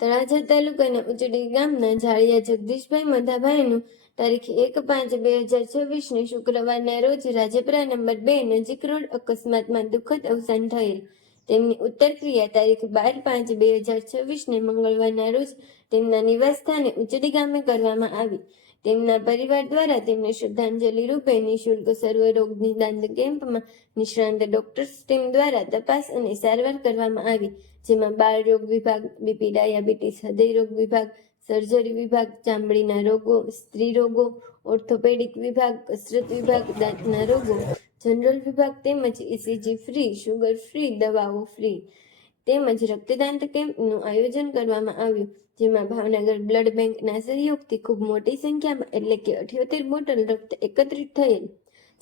તળાજા તાલુકાના ઉચડી ગામના જાળિયા જગદીશભાઈ મધાભાઈનું તારીખ 1/5/2026 શુક્રવારના રોજ રાજપરા નંબર 2 નજીક રોડ અકસ્માતમાં દુઃખદ અવસાન થયેલ. તેમની ઉત્તરક્રિયા તારીખ 12/5/2026 મંગળવારના રોજ તેમના નિવાસસ્થાને ઉચડી ગામે કરવામાં આવી. તેમના પરિવાર દ્વારા તેમને શ્રદ્ધાંજલિ રૂપે નિઃશુલ્ક સર્વરોગ નિદાન કેમ્પમાં નિષ્ણાંત ડોક્ટર્સ ટીમ દ્વારા તપાસ અને સારવાર કરવામાં આવી, જેમાં બાળ રોગ વિભાગ, બીપી ડાયાબિટીસ, હૃદય રોગ વિભાગ, સર્જરી વિભાગ, ચામડીના રોગો, સ્ત્રી રોગો, ઓર્થોપેડિક વિભાગ, કસરત વિભાગ, દાંતના રોગો, જનરલ વિભાગ તેમજ ઇસીજી ફ્રી, શુગર ફ્રી, દવાઓ ફ્રી તેમજ રક્તદાન કેમ્પનું આયોજન કરવામાં આવ્યું, જેમાં ભાવનગર બ્લડ બેંકના સહયોગથી ખૂબ મોટી સંખ્યામાં એટલે કે 78 બોટલ રક્ત એકત્રિત થયેલ.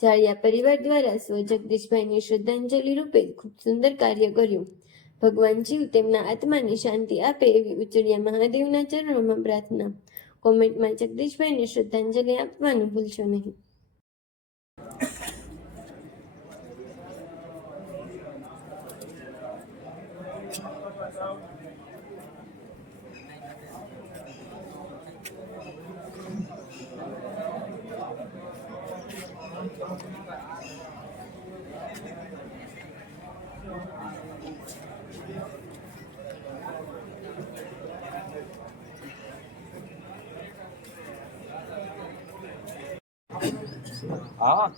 જાળિયા પરિવાર દ્વારા સ્વ જગદીશભાઈની શ્રદ્ધાંજલિ રૂપે ખૂબ સુંદર કાર્ય કર્યું. ભગવાન શિવ તેમના આત્માને શાંતિ આપે એવી ઉચડિયા મહાદેવના ચરણોમાં પ્રાર્થના. કોમેન્ટમાં જગદીશભાઈને શ્રદ્ધાંજલિ આપવાનું ભૂલશો નહીં. हाँ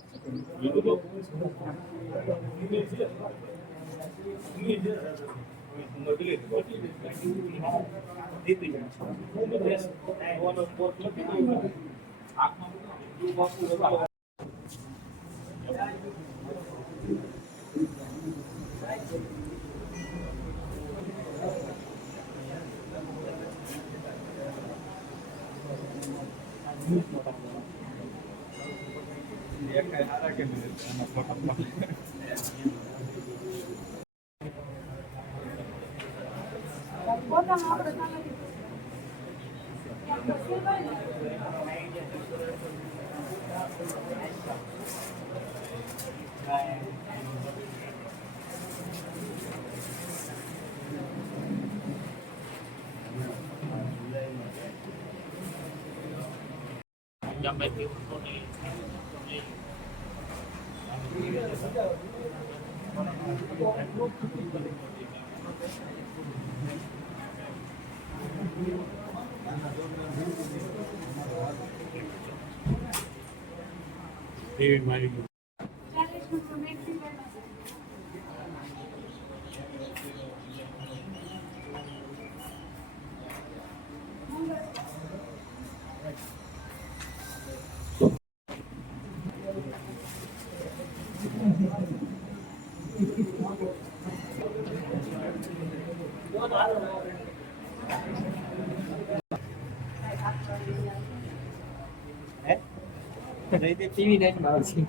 ya me dio David Mary. TV night માં આવશે.